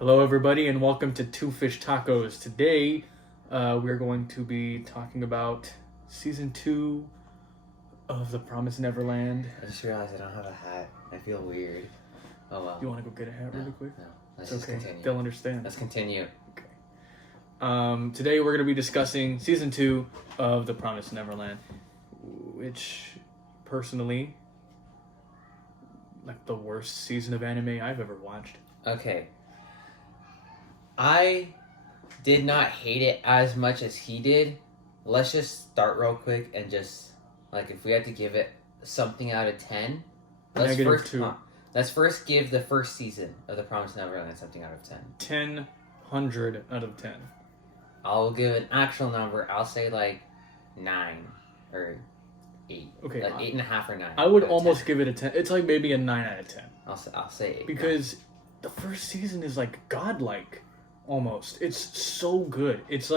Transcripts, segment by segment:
Hello, everybody, and welcome to Two Fish Tacos. Today, we're going to be talking about season 2 of The Promised Neverland. I just realized I don't have a hat. I feel weird. Oh well. You want to go get a hat really quick? No. Let's It's just okay. continue. They'll understand. Let's continue. Okay. Today, we're going to be discussing season 2 of The Promised Neverland, which, personally, like the worst season of anime I've ever watched. Okay. I did not hate it as much as he did. Let's just start real quick and just if we had to give it something out of 10, let's first give the first season of The Promised Neverland something out of 10. 100 out of 10. I'll give an actual number. I'll say 9 or 8. Okay, 8.5 or 9. I would almost give it a 10. It's maybe a 9 out of 10. I'll say 8. Because the first season is godlike, almost. It's so good. It's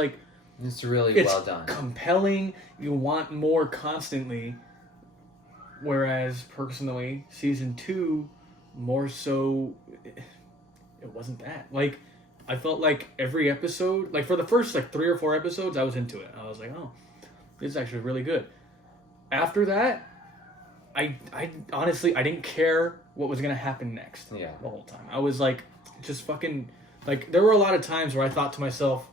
really well done. Compelling. You want more constantly. Whereas, personally, season 2, more so, it wasn't that. I felt like every episode, for the first 3 or 4 episodes, I was into it. I was like, oh, this is actually really good. After that, I honestly, I didn't care what was going to happen next. Yeah. The whole time. I was just fucking, there were a lot of times where I thought to myself,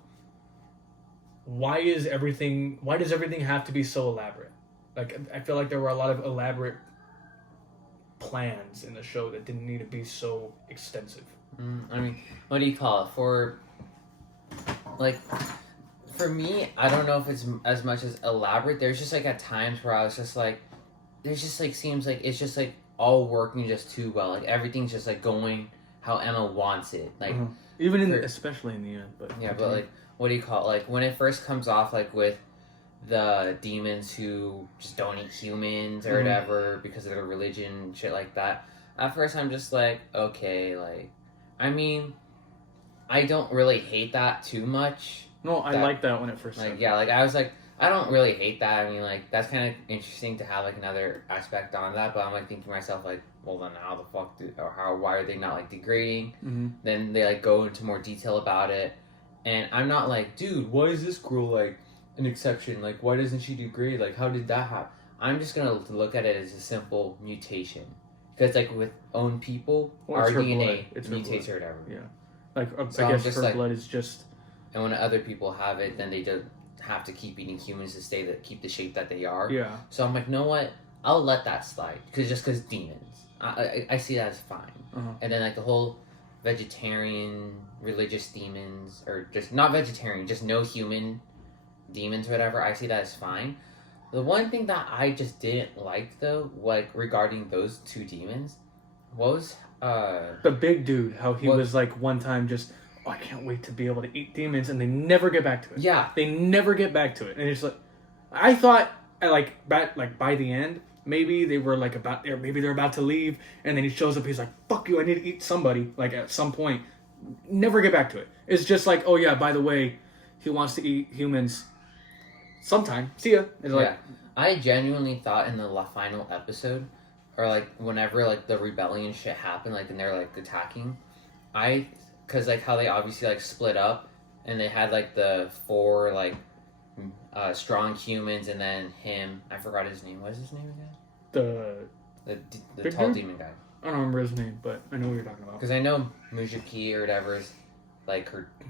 why does everything have to be so elaborate? I feel like there were a lot of elaborate plans in the show that didn't need to be so extensive. I mean, what do you call it? For me, I don't know if it's as much as elaborate. There's just at times where I was just there's just seems like it's just all working just too well. Everything's just going how Emma wants it. Even especially in the end. But yeah, but what do you call it? When it first comes off with the demons who just don't eat humans or whatever because of their religion and shit like that. At first, I'm just okay, I mean, I don't really hate that too much. No, I like that when it first started. Yeah, I was I don't really hate that. I mean, that's kind of interesting to have another aspect on that. But I'm thinking to myself well then how the fuck why are they not degrading? Mm-hmm. Then they go into more detail about it, and I'm not dude, why is this girl an exception? Why doesn't she degrade? How did that happen? I'm just gonna look at it as a simple mutation. Because with own people, our DNA mutates or whatever. Yeah. So I guess her blood is just... And when other people have it, then they don't have to keep eating humans to keep the shape that they are. Yeah. So I'm you know what? I'll let that slide. Because demons. I see that as fine. Uh-huh. And then the whole vegetarian, religious demons, or just not vegetarian, just no human demons or whatever, I see that as fine. The one thing that I just didn't like, though, regarding those two demons, was, the big dude, how he was, one time just, I can't wait to be able to eat demons, and they never get back to it. Yeah. They never get back to it. And it's I thought, by the end, maybe they were, maybe they're about to leave, and then he shows up, he's like, fuck you, I need to eat somebody, at some point. Never get back to it. It's just oh yeah, by the way, he wants to eat humans sometime. See ya. It's yeah. I genuinely thought in the final episode, or whenever the rebellion shit happened, and they're attacking, because how they obviously split up, and they had the 4 strong humans, and then him. I forgot his name. What is his name again? The tall demon guy. I don't remember his name, but I know what you're talking about. Because I know Mujiki or whatever is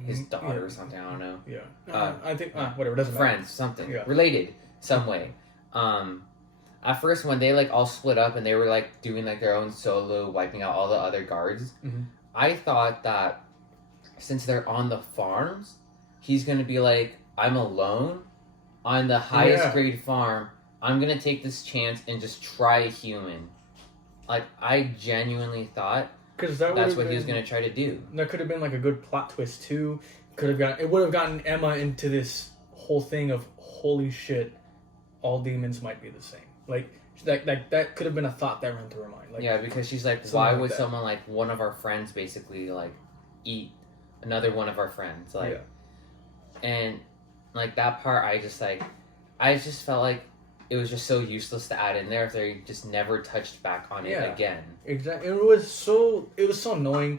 his daughter or something. I don't know. Yeah. I think whatever. Doesn't friends, matter. something Related some way. At first, when they all split up and they were doing their own solo, wiping out all the other guards, I thought that since they're on the farms, he's gonna be I'm alone on the highest grade farm. I'm gonna take this chance and just try a human. I genuinely thought that's what he was gonna try to do. That could have been a good plot twist too. It would have gotten Emma into this whole thing of holy shit, all demons might be the same. That could have been a thought that ran through her mind. Yeah, because she's why would someone one of our friends basically eat another one of our friends? And that part I just felt it was just so useless to add in there if they just never touched back on it again. Exactly. It was so annoying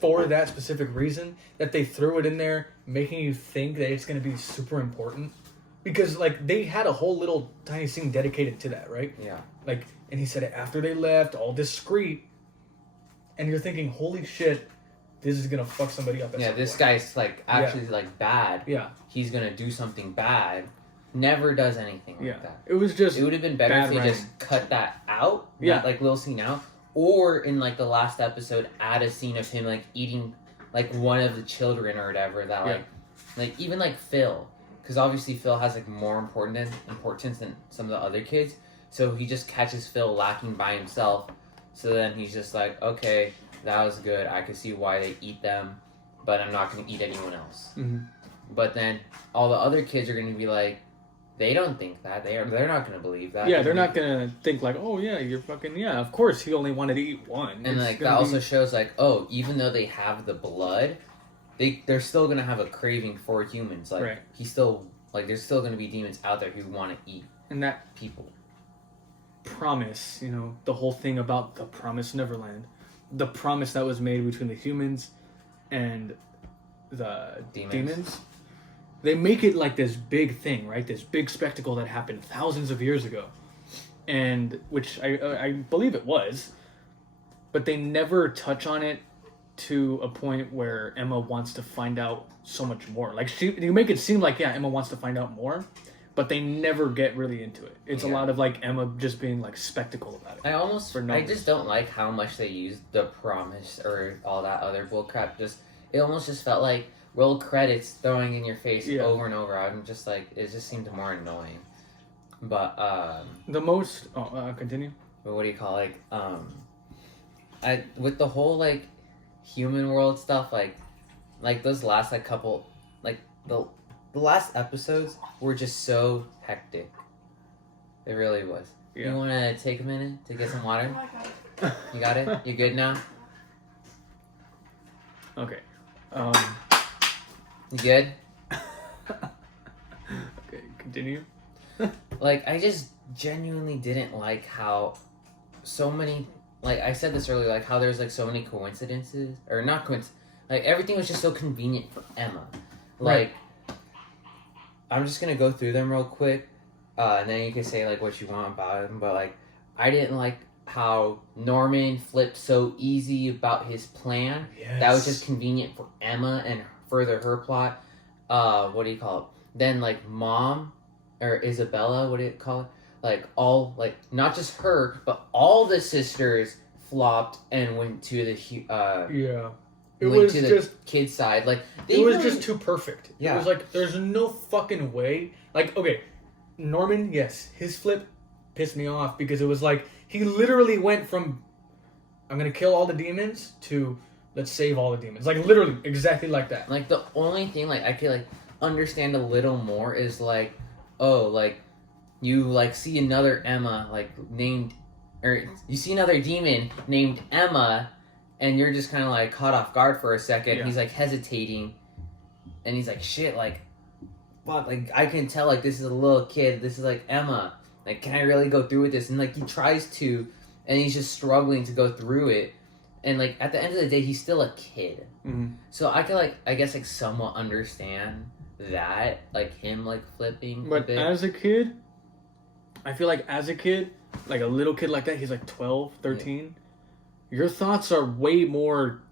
for that specific reason that they threw it in there, making you think that it's going to be super important. Because, like, they had a whole little tiny scene dedicated to that, right? Yeah. Like, and he said it after they left, all discreet. And you're thinking, holy shit, this is going to fuck somebody up at some this point. guy's, like, actually, like, bad. Yeah. He's going to do something bad. Never does anything like that. It was just It would have been better if they writing. just cut that out. Yeah. That, like, little scene out. Or, in, like, the last episode, add a scene of him, like, eating, like, one of the children or whatever. That, like, even, like, Phil. Because obviously Phil has, like, more importance than some of the other kids. So he just catches Phil lacking by himself. So then he's just like, okay, that was good. I can see why they eat them. But I'm not going to eat anyone else. Mm-hmm. But then all the other kids are going to be like, they don't think that. They're not going to believe that. Yeah, they're not going to think like, oh, yeah, you're fucking... Yeah, of course he only wanted to eat one. And, like, that also shows, like, oh, even though they have the blood... They're still gonna have a craving for humans. Like he's still there's still gonna be demons out there who want to eat and that people. Promise, you know, the whole thing about the promised Neverland, the promise that was made between the humans and the demons. They make it like this big thing, right? This big spectacle that happened thousands of years ago, and which I believe it was, but they never touch on it to a point where Emma wants to find out so much more. Like, you make it seem like, Emma wants to find out more, but they never get really into it. It's a lot of, like, Emma just being, like, spectacle about it. I just don't like how much they used the promise or all that other bullcrap. It almost just felt like roll credits throwing in your face over and over. I'm just like, it just seemed more annoying. But, the most... continue? But what do you call, with the whole, like, human world stuff, like those last couple, the last episodes were just so hectic. It really was. You want to take a minute to get some water? You got it? You good now? Okay. You good? Okay, continue. I just genuinely didn't like how so many... Like, I said this earlier, how there's, so many coincidences. Or not coincidences. Everything was just so convenient for Emma. I'm just going to go through them real quick. And then you can say, what you want about them. But, I didn't like how Norman flipped so easy about his plan. Yes. That was just convenient for Emma and further her plot. What do you call it? Then, Mom, or Isabella, what do you call it? Not just her, but all the sisters flopped and went to the it was just kid's side. It was just too perfect. Yeah. It was there's no fucking way. Okay, Norman, yes, his flip pissed me off because it was he literally went from I'm gonna kill all the demons to let's save all the demons. Literally exactly like that. The only thing I could understand a little more is you see another Emma named, or you see another demon named Emma, and you're just kind of caught off guard for a second. Yeah. He's hesitating, and he's shit, fuck, I can tell this is a little kid. This is Emma. Can I really go through with this? And he tries to, and he's just struggling to go through it. And at the end of the day, he's still a kid. Mm-hmm. So I could I guess somewhat understand that him flipping. But as a kid, I feel as a kid, a little kid like that, he's 12, 13, your thoughts are way more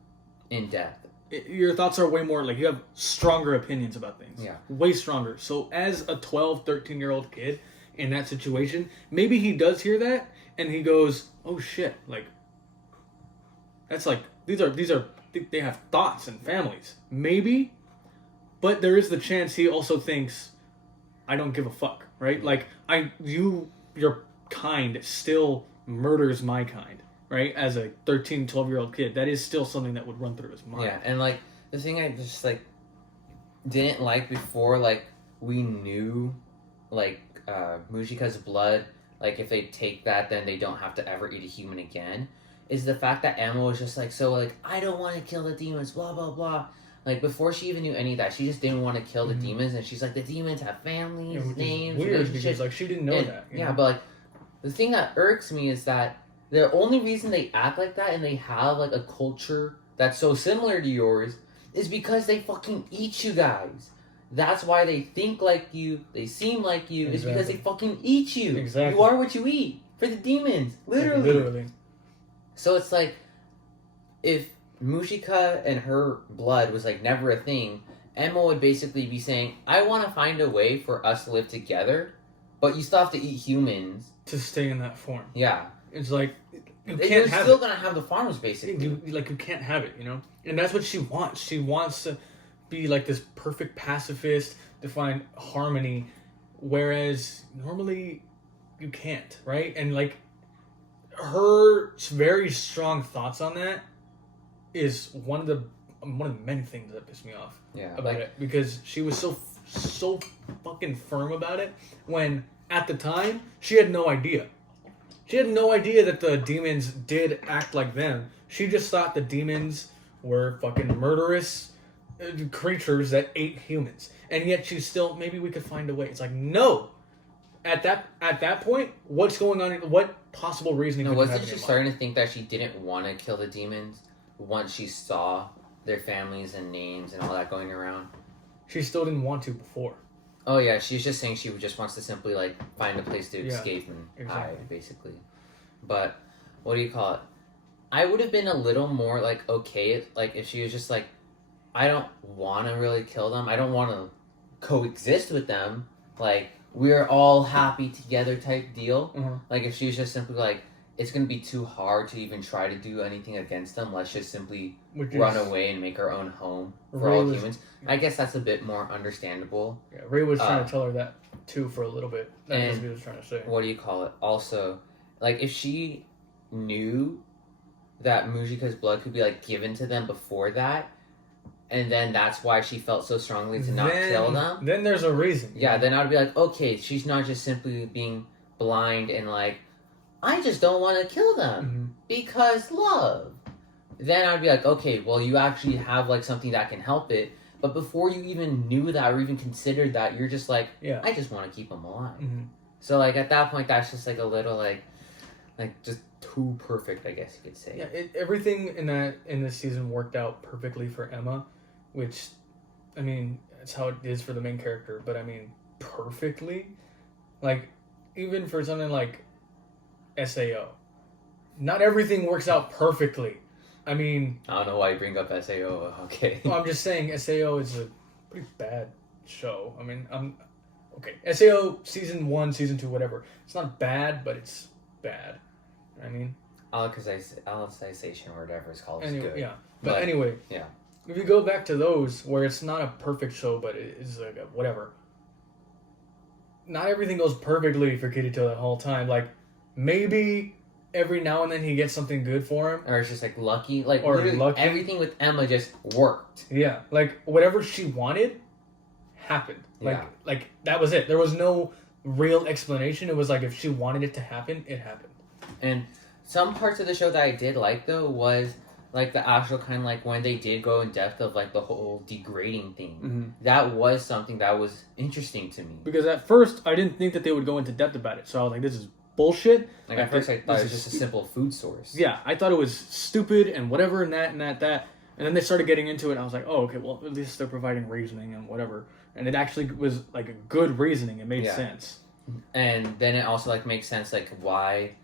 in depth. Your thoughts are way more you have stronger opinions about things. Yeah. Way stronger. So as a 12, 13-year-old kid in that situation, maybe he does hear that and he goes, "Oh shit, that's these are they have thoughts and families." Maybe, but there is the chance he also thinks, "I don't give a fuck." Right? Your kind still murders my kind, right? As a 13, 12-year-old kid, that is still something that would run through his mind. Yeah, and the thing I just didn't like before, we knew Mujika's blood, if they take that, then they don't have to ever eat a human again, is the fact that Emma was just I don't want to kill the demons, blah blah blah. Before she even knew any of that, she just didn't want to kill the demons, and she's the demons have families, names, weird because she didn't know that. Yeah, but the thing that irks me is that the only reason they act like that and they have a culture that's so similar to yours is because they fucking eat you guys. That's why they think like you, they seem like you, is because they fucking eat you. Exactly. You are what you eat for the demons. Literally. Like, literally. So it's like, if Mushika and her blood was like never a thing, Emma would basically be saying, I want to find a way for us to live together, but you still have to eat humans. To stay in that form. Yeah. It's like, You're still going to have the farms, basically. You can't have it, you know? And that's what she wants. She wants to be like this perfect pacifist to find harmony, whereas normally you can't, right? And like, her very strong thoughts on that is one of the many things that pissed me off about it, because she was so fucking firm about it when at the time she had no idea. She had no idea that the demons did act like them. She just thought the demons were fucking murderous creatures that ate humans, and yet she's still, maybe we could find a way. It's like, no. At that point, what's going on? What possible reasoning? No, wasn't she starting to think that she didn't want to kill the demons once she saw their families and names and all that going around? She still didn't want to before. Oh yeah, she's just saying she just wants to simply like find a place to escape and hide, basically. But what do you call it? I would have been a little more like okay, like if she was just like, I don't want to really kill them. I don't want to coexist with them. Like, we're all happy together type deal. Mm-hmm. Like if she was just simply like, it's gonna be too hard to even try to do anything against them. Let's just simply run away and make our own home for all humans. I guess that's a bit more understandable. Yeah, Ray was trying to tell her that too for a little bit. That's what he was trying to say. What do you call it? Also, like if she knew that Mujika's blood could be like given to them before that, and then that's why she felt so strongly to not kill them. Then there's a reason. Yeah, then I'd be like, okay, she's not just simply being blind and like, I just don't want to kill them because love. Then I'd be like, okay, well, you actually have like something that can help it. But before you even knew that or even considered that, you're just like, I just want to keep them alive. Mm-hmm. So like at that point, that's just like a little like just too perfect, I guess you could say. Yeah, everything in this season worked out perfectly for Emma, which, I mean, that's how it is for the main character. But I mean, perfectly, like even for something like SAO, not everything works out perfectly. I mean, I don't know why you bring up SAO. Okay. Well, I'm just saying SAO is a pretty bad show. I mean, okay. SAO season 1, season 2, whatever. It's not bad, but it's bad. I mean, Alicization or whatever it's called is anyway, good. yeah. But anyway, yeah. If you go back to those where it's not a perfect show, but it is like a whatever. Not everything goes perfectly for Kirito the whole time. Like maybe every now and then he gets something good for him, or it's just like lucky. Like or lucky. Everything with Emma just worked. Yeah, like whatever she wanted happened. Like that was it. There was no real explanation. It was like if she wanted it to happen, it happened. And some parts of the show that I did like though was like the actual kind of like when they did go in depth of like the whole degrading thing. Mm-hmm. That was something that was interesting to me. Because at first I didn't think that they would go into depth about it. So I was like, this is bullshit. Like at first I thought it was just a simple food source. Yeah, I thought it was stupid and whatever and that. And then they started getting into it and I was like, oh, okay, well at least they're providing reasoning and whatever. And it actually was like a good reasoning. It made sense. And then it also like makes sense like why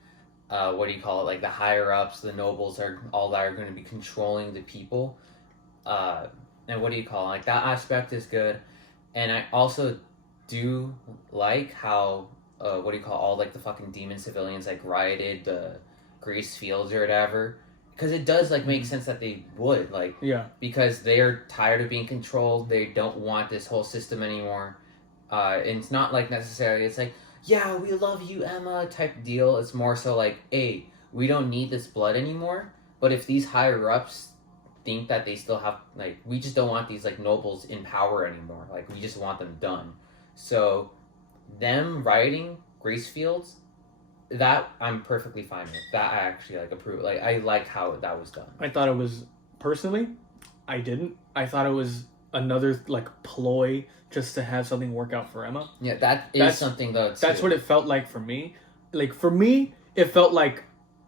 what do you call it? Like the higher ups, the nobles are all that are going to be controlling the people. And what do you call it? Like that aspect is good. And I also do like how what do you call it? All like the fucking demon civilians like rioted the Grace Fields or whatever. Because it does like make sense that they would like because they're tired of being controlled. They don't want this whole system anymore. And it's not like necessarily it's like, yeah, we love you, Emma, type deal. It's more so like, hey, we don't need this blood anymore. But if these higher ups think that they still have, like, we just don't want these, like, nobles in power anymore. Like, we just want them done. So, them rioting Grace Fields, that I'm perfectly fine with. That I actually, like, approve. Like, I like how that was done. I thought it was, personally, I didn't. I thought it was another, like, ploy just to have something work out for Emma. Yeah, that's something though too. That's what it felt like for me. Like for me, it felt like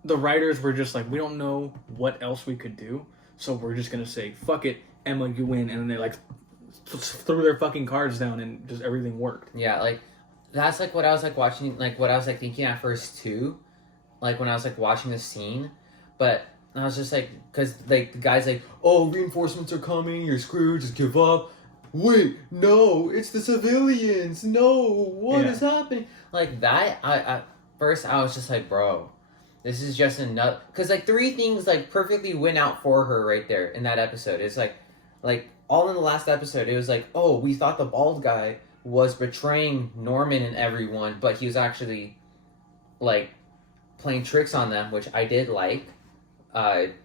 the writers were just like, we don't know what else we could do, so we're just gonna say fuck it, Emma, you win, and then they like threw their fucking cards down and just everything worked. Yeah, like that's like what I was like watching, like what I was like thinking at first too, like when I was like watching the scene, but I was just like, because like the guy's like, oh, reinforcements are coming, you're screwed, just give up. Wait, no, it's the civilians. No, what is happening? Like that, I first I was just like, bro, this is just enough. Because like 3 things like perfectly went out for her right there in that episode. It's like all in the last episode. It was like, oh, we thought the bald guy was betraying Norman and everyone, but he was actually like playing tricks on them, which I did like.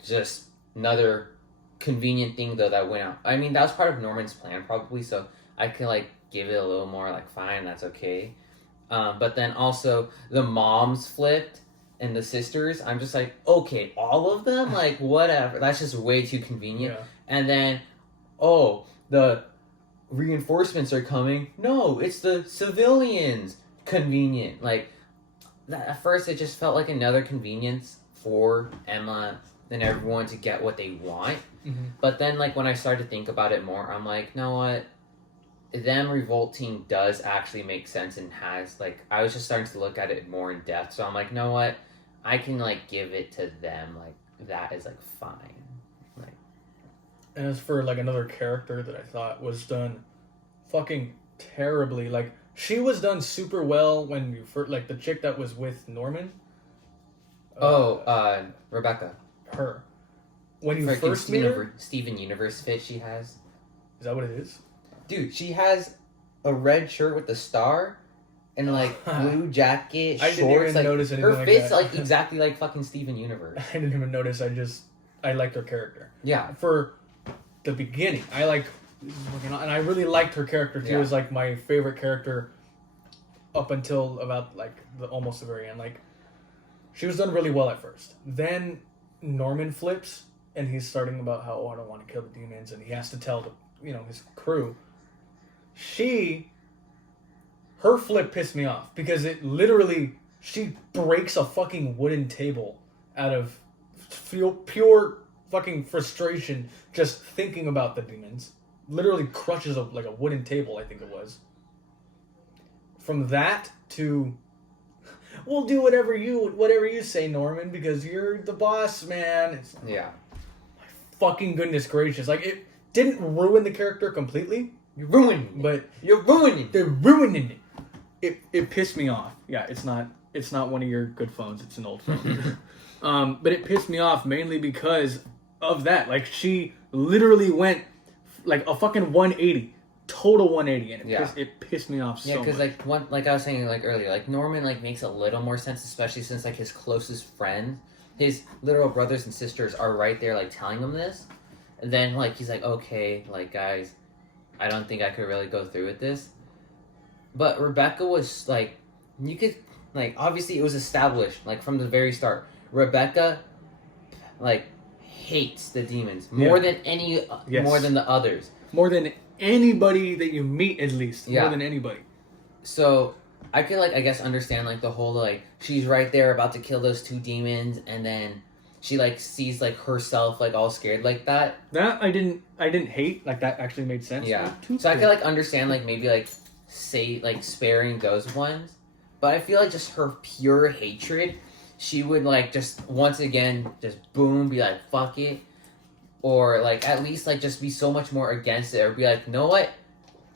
Just another convenient thing though that went out. I mean, that was part of Norman's plan probably, so I can like give it a little more like fine, that's okay. But then also the moms flipped and the sisters, I'm just like, okay, all of them, like whatever. That's just way too convenient. Yeah. And then, oh, the reinforcements are coming. No, it's the civilians. Convenient. Like that, at first, it just felt like another convenience for Emma and everyone to get what they want. Mm-hmm. But then, like, when I started to think about it more, I'm like, you know what? Them revolting does actually make sense and has, like, I was just starting to look at it more in depth. So I'm like, you know what? I can, like, give it to them. Like, that is, like, fine. Like, and as for, like, another character that I thought was done fucking terribly, like, she was done super well when you first, like, the chick that was with Norman. Rebecca. Her. When you Freaking first meet her? Steven Universe fit she has. Is that what it is? Dude, she has a red shirt with a star and like blue jacket, shorts. I didn't even like, notice anything her like fit's that. like exactly like fucking Steven Universe. I didn't even notice. I liked her character. Yeah. For the beginning, and I really liked her character too. Yeah. It was like my favorite character up until about like almost the very end. Like, she was done really well at first. Then Norman flips, and he's starting about how, I don't want to kill the demons, and he has to tell his crew. Her flip pissed me off because it literally, she breaks a fucking wooden table out of pure fucking frustration just thinking about the demons. Literally crushes a wooden table, I think it was. From that to, we'll do whatever you say, Norman, because you're the boss, man. It's like, Yeah. my fucking goodness gracious. Like, it didn't ruin the character completely. You're ruining it. But You're ruining it. they're ruining it. It pissed me off. Yeah, it's not one of your good phones. It's an old phone. But it pissed me off mainly because of that. Like, she literally went like a fucking 180. Total 180, and it pissed me off so much. Yeah, because like I was saying like earlier, like Norman like makes a little more sense, especially since like his closest friend, his literal brothers and sisters are right there like telling him this, and then like he's like, okay, like guys, I don't think I could really go through with this. But Rebecca was like, you could like obviously it was established like from the very start. Rebecca, like, hates the demons more than more than the others. More than anybody that you meet, at least. More than anybody. So I could like I guess understand like the whole like she's right there about to kill those 2 demons, and then she like sees like herself like all scared like that. That I didn't hate. Like, that actually made sense. Yeah. So I could like understand like maybe like say like sparing those ones, but I feel like just her pure hatred, she would like just once again just boom be like fuck it. Or, like, at least, like, just be so much more against it. Or be like, you know what?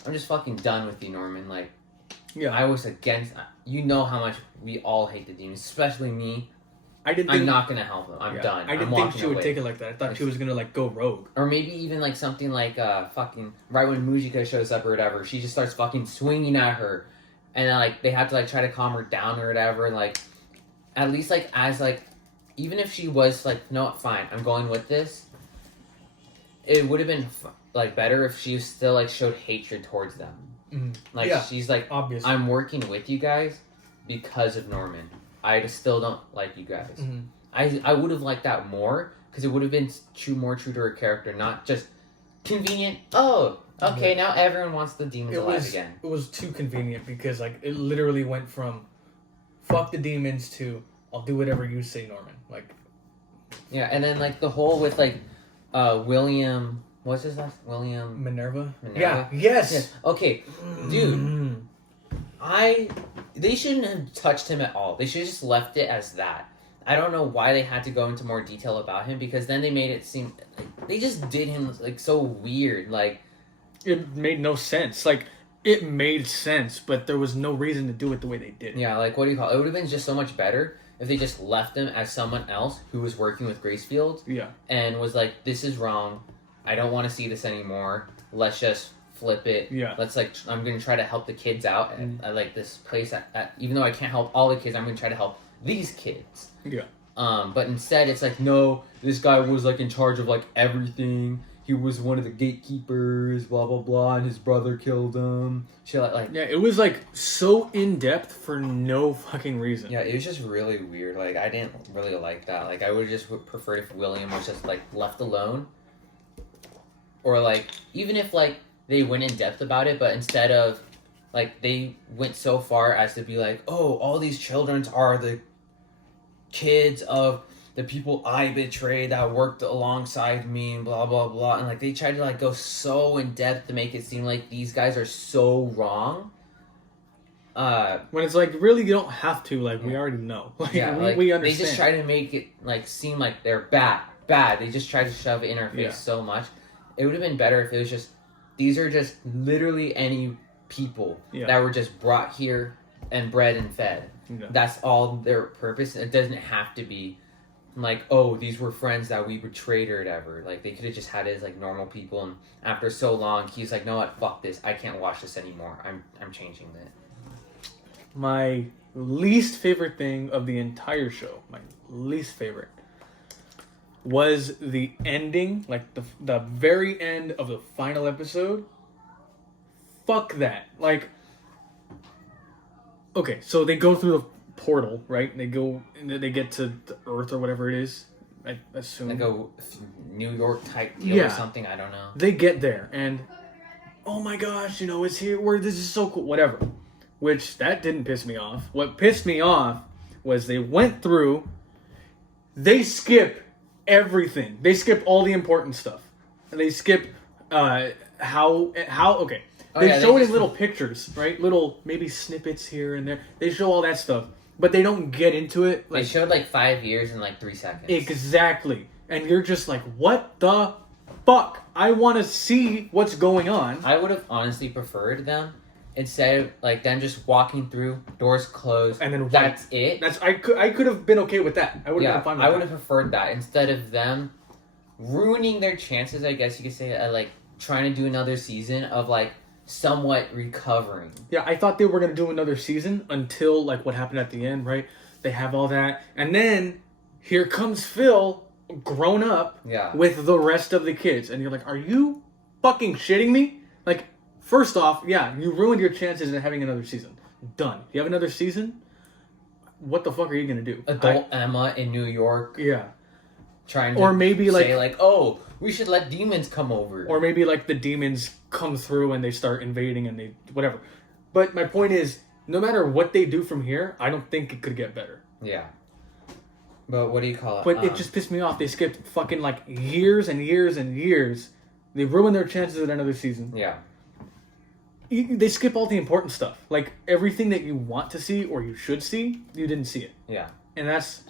I'm just fucking done with you, Norman. Like, I was against... You know how much we all hate the demons. Especially me. I'm not going to help them. I'm done. I didn't think she would take it like that. I thought she was going to, like, go rogue. Or maybe even, like, something like, fucking... Right when Mujika shows up or whatever, she just starts fucking swinging at her. And, like, they have to, like, try to calm her down or whatever. And, like, at least, like, as, like... Even if she was, like, no, fine. I'm going with this. It would have been like better if she still like showed hatred towards them. Mm-hmm. Like she's like, obviously, I'm working with you guys because of Norman. I just still don't like you guys. Mm-hmm. I would have liked that more because it would have been more true to her character, not just convenient. Oh, okay, now everyone wants the demons alive again. It was too convenient because like it literally went from fuck the demons to I'll do whatever you say, Norman. Like, yeah, and then like the whole with like. William. What's his last? William Minerva. Minerva? Yeah. Yes. Yes. Okay, dude. They shouldn't have touched him at all. They should have just left it as that. I don't know why they had to go into more detail about him, because then they made it seem like they just did him like so weird. Like It made no sense. Like, it made sense, but there was no reason to do it the way they did. yeah, like what do you call it? It would have been just so much better if they just left him as someone else who was working with Gracefield Yeah. and was like, "This is wrong. I don't want to see this anymore. Let's just flip it. Yeah. Let's I'm gonna try to help the kids out at like this place. Even though I can't help all the kids, I'm gonna try to help these kids. Yeah. But instead, it's like, no, this guy was like in charge of like everything. He was one of the gatekeepers, blah blah blah, and his brother killed him. Shit like Yeah, it was like so in depth for no fucking reason. yeah, it was just really weird. Like I didn't really like that. Like I would just prefer if William was just like left alone, or like even if like they went in depth about it, but instead of like they went so far as to be like, oh, all these children are the kids of the people I betrayed that worked alongside me and blah blah blah, and like they tried to like go so in depth to make it seem like these guys are so wrong. When it's like, really, you don't have to. Like, we already know. Like, Yeah, we understand. They just try to make it like seem like they're bad. They just try to shove it in our face so much. It would have been better if it was just, these are just literally any people that were just brought here and bred and fed. Yeah. That's all their purpose. It doesn't have to be like, oh, these were friends that we betrayed or whatever. Like, they could have just had it as like normal people, and after so long, he's like, no what, fuck this. I can't watch this anymore. I'm changing it. My least favorite thing of the entire show, my least favorite, was the ending, like the very end of the final episode. Fuck that. Like, okay, so they go through the portal, right? They go, and they get to the Earth or whatever it is, I assume. Like a New York type deal or something, I don't know. They get there, and, oh my gosh, it's here, this is so cool, whatever. Which, that didn't piss me off. What pissed me off was they went through, they skip everything. They skip all the important stuff. And they skip okay. They show it in little pictures, right? Little, maybe snippets here and there. They show all that stuff. But they don't get into it. Like, they showed like 5 years in like 3 seconds. Exactly. And you're just like, what the fuck? I want to see what's going on. I would have honestly preferred them, instead of like them just walking through, doors closed, and then that's it. I could have been okay with that. I would have been fine with that. I would have preferred that instead of them ruining their chances, I guess you could say, at like trying to do another season of like somewhat recovering. Yeah, I thought they were going to do another season until like what happened at the end, right? They have all that, and then here comes Phil, grown up, with the rest of the kids, and you're like, are you fucking shitting me? Like, first off, you ruined your chances of having another season. Done. You have another season? What the fuck are you going to do? Adult Emma in New York. Yeah. Trying to or maybe say like, oh, we should let demons come over. Or maybe like the demons come through and they start invading and they... Whatever. But my point is, no matter what they do from here, I don't think it could get better. Yeah. But what do you call it? But it just pissed me off. They skipped fucking like years and years and years. They ruined their chances at another season. Yeah. They skip all the important stuff. Like, everything that you want to see or you should see, you didn't see it. Yeah. And that's...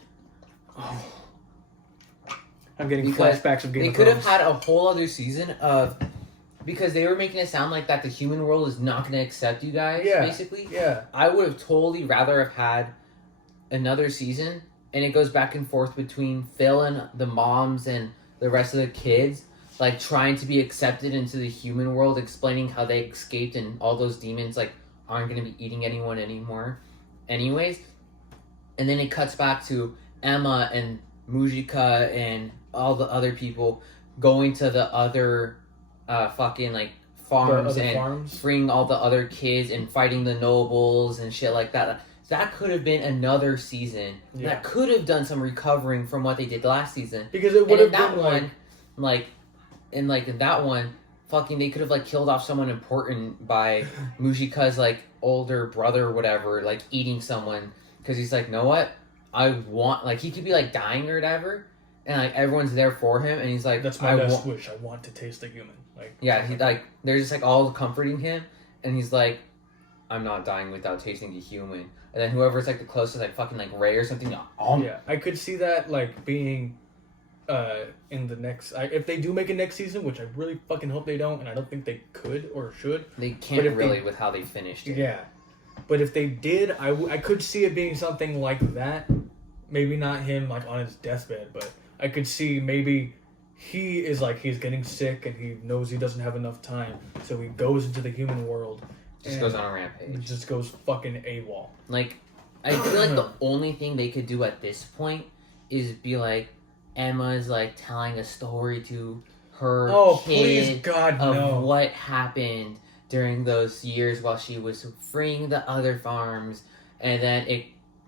Oh. I'm getting flashbacks of Game of Thrones. They could have had a whole other season of... Because they were making it sound like that the human world is not going to accept you guys, basically. Yeah. I would have totally rather have had another season, and it goes back and forth between Phil and the moms and the rest of the kids, like, trying to be accepted into the human world, explaining how they escaped and all those demons, like, aren't going to be eating anyone anymore anyways. And then it cuts back to Emma and Mujika and all the other people going to the other fucking, like, farms and freeing all the other kids and fighting the nobles and shit like that. That could have been another season. Yeah. That could have done some recovering from what they did last season. Because it would have been in that one, fucking, they could have, like, killed off someone important by Mujika's, like, older brother or whatever, like, eating someone. Because he's like, know what? I want, like, he could be, like, dying or whatever. and like everyone's there for him, and he's like, That's my best wish. I want to taste a human. Like, yeah, he like they're just like all comforting him, and he's like, I'm not dying without tasting a human. And then whoever's like the closest, like fucking like Ray or something. Yeah, I could see that like being in the next. If they do make a next season, which I really fucking hope they don't, and I don't think they could or should. They can't really with how they finished it. Yeah, but if they did, I could see it being something like that. Maybe not him like on his deathbed, but I could see maybe he is like he's getting sick and he knows he doesn't have enough time, so he goes into the human world. Just goes on a rampage. Just goes fucking AWOL. Like, I feel like the only thing they could do at this point is be like, Emma is like telling a story to her kid please, God, of no. what happened during those years while she was freeing the other farms, and then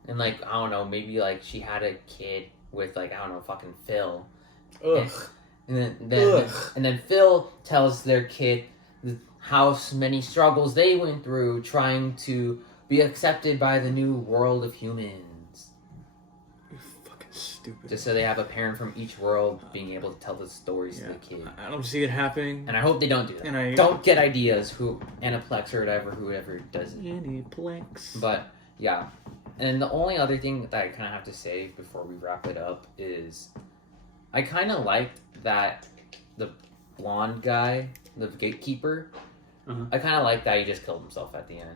like I don't know, maybe like she had a kid with like I don't know, fucking Phil. Ugh. And then Phil tells their kid how many struggles they went through trying to be accepted by the new world of humans. You're fucking stupid. Just so they have a parent from each world being able to tell the stories to the kid. I don't see it happening. And I hope they don't do that. And don't get ideas, Aniplex or whoever does it. Aniplex. But, yeah. And the only other thing that I kind of have to say before we wrap it up is I kind of liked that the blonde guy, the gatekeeper, I kind of like that he just killed himself at the end.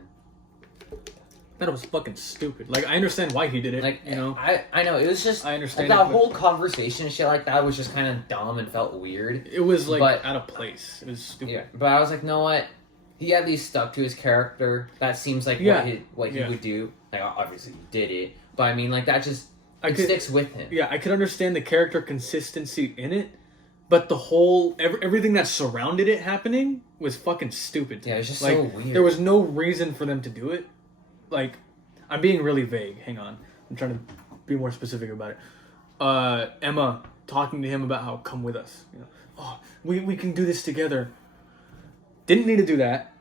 That was fucking stupid. Like, I understand why he did it. Like, you know, I know it was just. I understand like, that whole conversation and shit like that was just kind of dumb and felt weird. It was like out of place. It was stupid. Yeah, but I was like, you know what? He at least stuck to his character. That seems like what he would do. Like, obviously he did it, but I mean, like that just sticks with him. Yeah, I could understand the character consistency in it. But the whole everything that surrounded it happening was fucking stupid. Yeah, it was just like, so weird. There was no reason for them to do it. Like, I'm being really vague. Hang on, I'm trying to be more specific about it. Emma talking to him about how come with us. You know, oh, we can do this together. Didn't need to do that.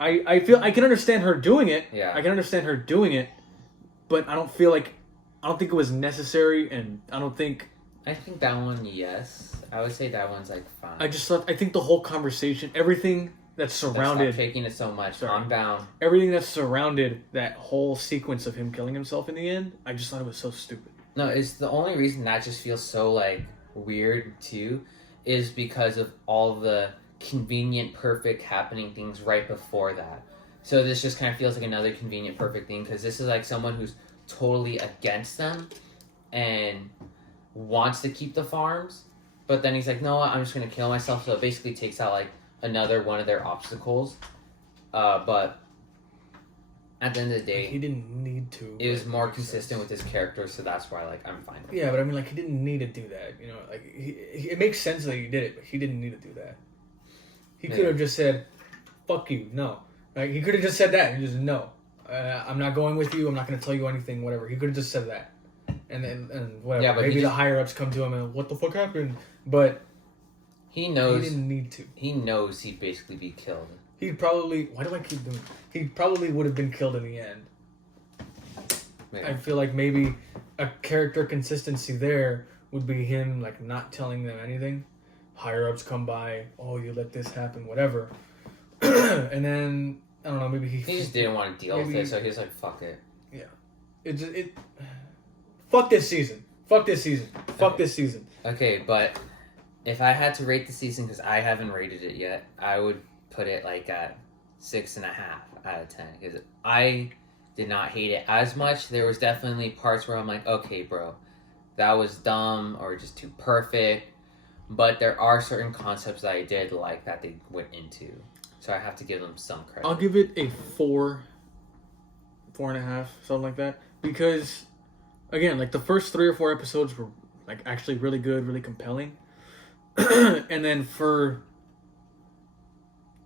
I feel I can understand her doing it. Yeah, I can understand her doing it, but I don't think it was necessary, and I think that one, yes. I would say that one's like fine. I think the whole conversation, everything that surrounded... Stop taking it so much. Calm down. Everything that surrounded that whole sequence of him killing himself in the end, I just thought it was so stupid. No, it's the only reason that just feels so, like, weird, too, is because of all the convenient, perfect happening things right before that. So this just kind of feels like another convenient, perfect thing, because this is, like, someone who's totally against them and wants to keep the farms, but then he's like, no, I'm just going to kill myself, so it basically takes out, like, another one of their obstacles. But at the end of the day, he didn't need to. It was more consistent with his character, so that's why, like, I'm fine with it. Yeah, but I mean, like, he didn't need to do that. You know, like, it makes sense that he did it, but he didn't need to do that. He could have just said, fuck you, no. Like, he could have just said that, and just, no. I'm not going with you, I'm not going to tell you anything, whatever. He could have just said that. And whatever. Yeah, but maybe the higher-ups come to him and, what the fuck happened? But... He knows. He didn't need to. He knows he'd basically be killed. He'd probably... Why do I keep doing... He probably would have been killed in the end. Maybe. I feel like maybe a character consistency there would be him, like, not telling them anything. Higher-ups come by. Oh, you let this happen, whatever. And then, I don't know, maybe he... He just didn't want to deal with it, so he's like, fuck it. Yeah. Fuck this season. Fuck this season. Fuck this season. Okay, but... If I had to rate the season, because I haven't rated it yet, I would put it like at 6.5 out of 10. Because I did not hate it as much. There was definitely parts where I'm like, okay, bro, that was dumb or just too perfect. But there are certain concepts that I did like that they went into. So I have to give them some credit. I'll give it a 4, 4.5, something like that. Because, again, like the first 3 or 4 episodes were like actually really good, really compelling. And then for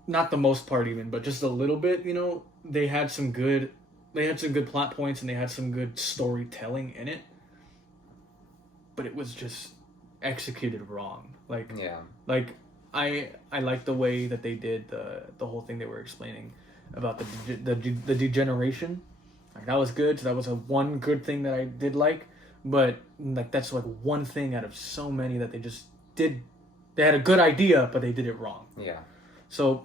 not the most part even, but just a little bit, you know, they had some good plot points and they had some good storytelling in it. But it was just executed wrong. Like I like the way that they did the whole thing they were explaining about the degeneration. Like that was good. So that was one good thing that I did like. but like that's like one thing out of so many that they just did. They had a good idea, but they did it wrong. Yeah. So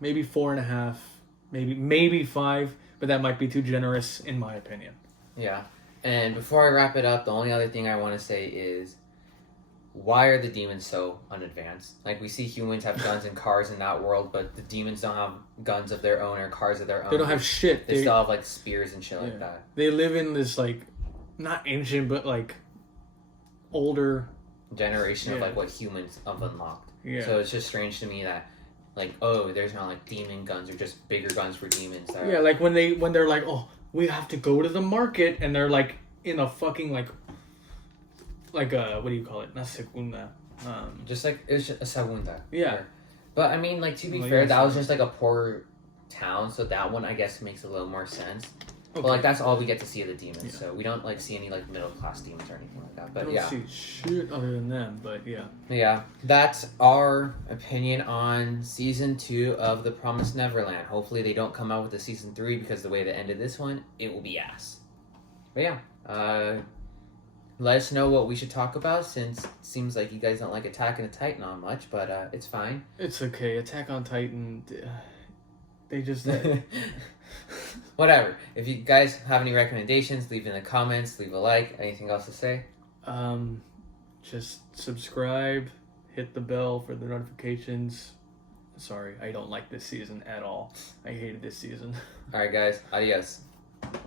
maybe 4.5, maybe 5, but that might be too generous in my opinion. Yeah. And before I wrap it up, the only other thing I want to say is, why are the demons so unadvanced? Like, we see humans have guns and cars in that world, but the demons don't have guns of their own or cars of their own. They don't have shit. They still have, like, spears and shit like that. They live in this, like, not ancient, but, like, older generation of, like, what humans have unlocked. Yeah. So it's just strange to me that, like, oh, there's not, like, demon guns or just bigger guns for demons. That yeah, like, when they're like, oh, we have to go to the market, and they're, like, in a fucking, like a, what do you call it? Not segunda. Just like, it's just a segunda. Yeah. But, I mean, like, to be fair, that was just, like, a poor town, so that one, I guess, makes a little more sense. Okay. But, like, that's all we get to see of the demons, so we don't, like, see any, like, middle-class demons or anything like that. But, I don't see shit other than them, but, yeah. Yeah, that's our opinion on Season 2 of The Promised Neverland. Hopefully they don't come out with a Season 3, because the way they ended this one, it will be ass. But, yeah, let us know what we should talk about, since it seems like you guys don't like Attack on Titan on much, but it's fine. It's okay. Attack on Titan, they just... Whatever. If you guys have any recommendations, leave in the comments, leave a like. Anything else to say? Just subscribe, hit the bell for the notifications. Sorry, I don't like this season at all. I hated this season. Alright guys, adios.